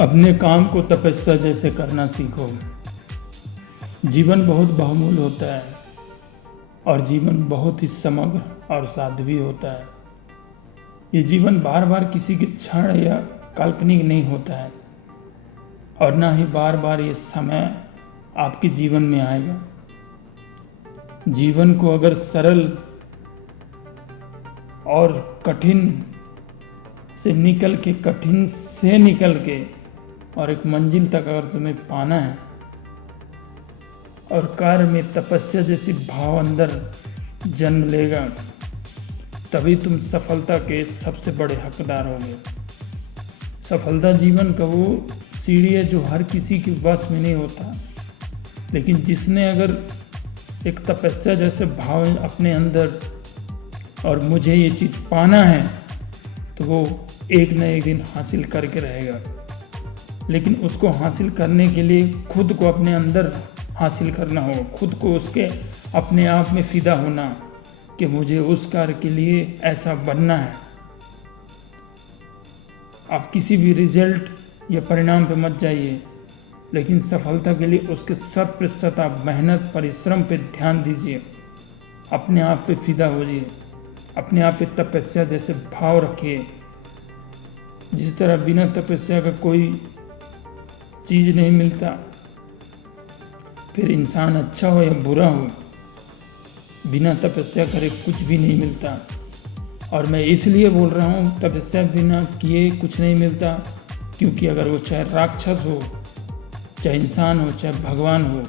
अपने काम को तपस्या जैसे करना सीखो। जीवन बहुत बहुमूल्य होता है और जीवन बहुत ही समग्र और साध्वी होता है। ये जीवन बार बार किसी के क्षण या काल्पनिक नहीं होता है और ना ही बार बार ये समय आपके जीवन में आएगा। जीवन को अगर सरल और कठिन से निकल के और एक मंजिल तक अगर तुम्हें पाना है और कार्य में तपस्या जैसी भाव अंदर जन्म लेगा, तभी तुम सफलता के सबसे बड़े हकदार होगे। सफलता जीवन का वो सीढ़ी है जो हर किसी के बस में नहीं होता, लेकिन जिसने अगर एक तपस्या जैसे भाव अपने अंदर और मुझे ये चीज़ पाना है, तो वो एक न एक दिन हासिल करके रहेगा। लेकिन उसको हासिल करने के लिए खुद को अपने अंदर हासिल करना होगा, खुद को उसके अपने आप में फिदा होना कि मुझे उस कार्य के लिए ऐसा बनना है। आप किसी भी रिजल्ट या परिणाम पे मत जाइए, लेकिन सफलता के लिए उसके 100% आप मेहनत परिश्रम पे ध्यान दीजिए, अपने आप पे फिदा होइए, अपने आप पे तपस्या जैसे भाव रखिए। जिस तरह बिना तपस्या का कोई चीज़ नहीं मिलता, फिर इंसान अच्छा हो या बुरा हो, बिना तपस्या करे कुछ भी नहीं मिलता। और मैं इसलिए बोल रहा हूँ तपस्या बिना किए कुछ नहीं मिलता, क्योंकि अगर वो चाहे राक्षस हो, चाहे इंसान हो, चाहे भगवान हो,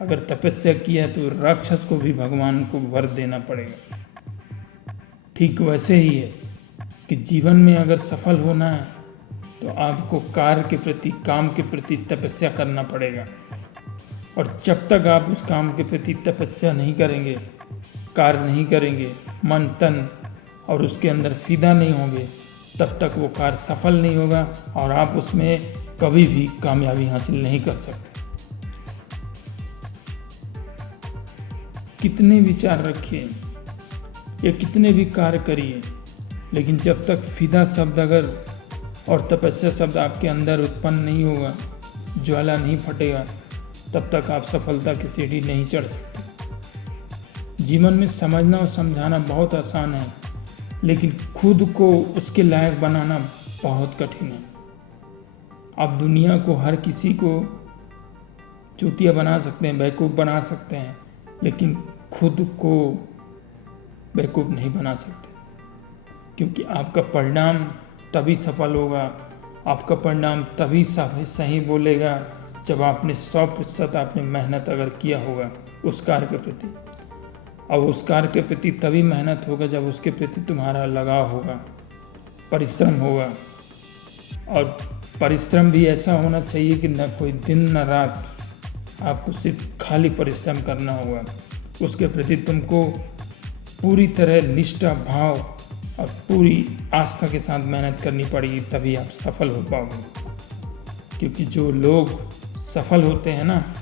अगर तपस्या किया तो राक्षस को भी भगवान को वर देना पड़ेगा। ठीक वैसे ही है कि जीवन में अगर सफल होना है तो आपको कार्य के प्रति, काम के प्रति तपस्या करना पड़ेगा। और जब तक आप उस काम के प्रति तपस्या नहीं करेंगे, कार्य नहीं करेंगे, मन तन और उसके अंदर फिदा नहीं होंगे, तब तक वो कार्य सफल नहीं होगा और आप उसमें कभी भी कामयाबी हासिल नहीं कर सकते। कितने विचार रखिए या कितने भी कार्य करिए, लेकिन जब तक फिदा शब्द अगर और तपस्या शब्द आपके अंदर उत्पन्न नहीं होगा, ज्वाला नहीं फटेगा, तब तक आप सफलता की सीढ़ी नहीं चढ़ सकते। जीवन में समझना और समझाना बहुत आसान है, लेकिन खुद को उसके लायक बनाना बहुत कठिन है। आप दुनिया को, हर किसी को चूतिया बना सकते हैं, बेवकूफ़ बना सकते हैं, लेकिन खुद को बेवकूफ़ नहीं बना सकते, क्योंकि आपका परिणाम तभी सफल होगा, आपका परिणाम तभी सही बोलेगा जब आपने 100% आपने मेहनत अगर किया होगा उस कार्य के प्रति। अब उस कार्य के प्रति तभी मेहनत होगा जब उसके प्रति तुम्हारा लगाव होगा, परिश्रम होगा। और परिश्रम भी ऐसा होना चाहिए कि न कोई दिन न रात, आपको सिर्फ खाली परिश्रम करना होगा। उसके प्रति तुमको पूरी तरह निष्ठा भाव और पूरी आस्था के साथ मेहनत करनी पड़ेगी, तभी आप सफल हो पाओगे। क्योंकि जो लोग सफल होते हैं ना,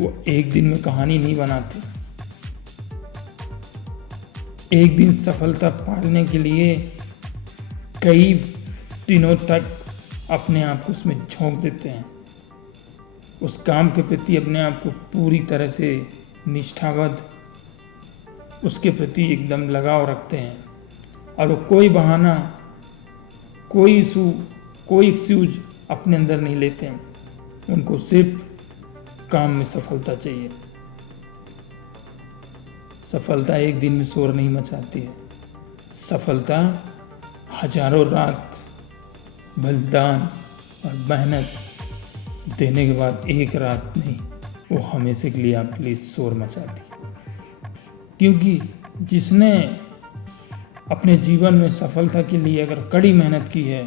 वो एक दिन में कहानी नहीं बनाते। एक दिन सफलता पाने के लिए कई दिनों तक अपने आप को उसमें झोंक देते हैं, उस काम के प्रति अपने आप को पूरी तरह से निष्ठाबद्ध, उसके प्रति एकदम लगाव रखते हैं। और वो कोई बहाना, कोई इशू, कोई एक्सक्यूज अपने अंदर नहीं लेते हैं। उनको सिर्फ काम में सफलता चाहिए। सफलता एक दिन में शोर नहीं मचाती है। सफलता हजारों रात बलिदान और मेहनत देने के बाद एक रात नहीं, वो हमेशा के लिए आपके लिए शोर मचाती है। क्योंकि जिसने अपने जीवन में सफलता के लिए अगर कड़ी मेहनत की है,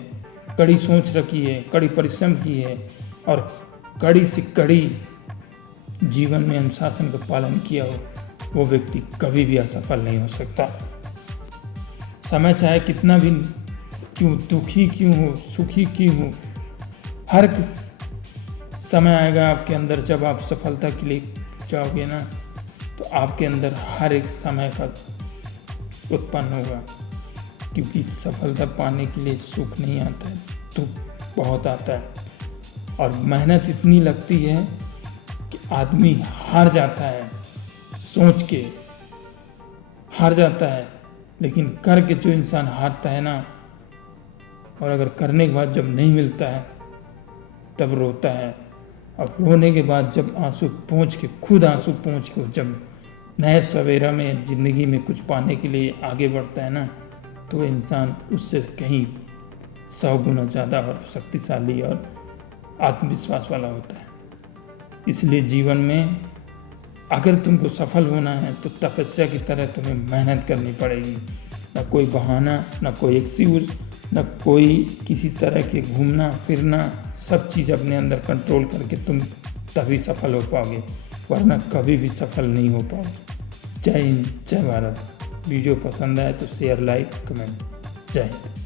कड़ी सोच रखी है, कड़ी परिश्रम की है और कड़ी से कड़ी जीवन में अनुशासन का पालन किया हो, वो व्यक्ति कभी भी असफल नहीं हो सकता। समय चाहे कितना भी क्यों दुखी क्यों हो, सुखी क्यों हो, हर समय आएगा आपके अंदर जब आप सफलता के लिए जाओगे ना, तो आपके अंदर हर एक समय का उत्पन्न होगा। क्योंकि सफलता पाने के लिए सुख नहीं आता है, दुख बहुत आता है। और मेहनत इतनी लगती है कि आदमी हार जाता है, सोच के हार जाता है। लेकिन करके जो इंसान हारता है ना, और अगर करने के बाद जब नहीं मिलता है तब रोता है, और रोने के बाद जब आंसू पोंछ के, खुद आंसू पोंछ के जब नए सवेरा में ज़िंदगी में कुछ पाने के लिए आगे बढ़ता है ना, तो इंसान उससे कहीं 100 गुना ज़्यादा और शक्तिशाली और आत्मविश्वास वाला होता है। इसलिए जीवन में अगर तुमको सफल होना है तो तपस्या की तरह तुम्हें मेहनत करनी पड़ेगी। न कोई बहाना, न कोई एक्सक्यूज, न कोई किसी तरह के घूमना फिरना, सब चीज़ अपने अंदर कंट्रोल करके तुम तभी सफल हो पाओगे, वरना कभी भी सफल नहीं हो पाओगे। जय हिंद, जय भारत। वीडियो पसंद आए तो शेयर, लाइक, कमेंट। जय हिंद।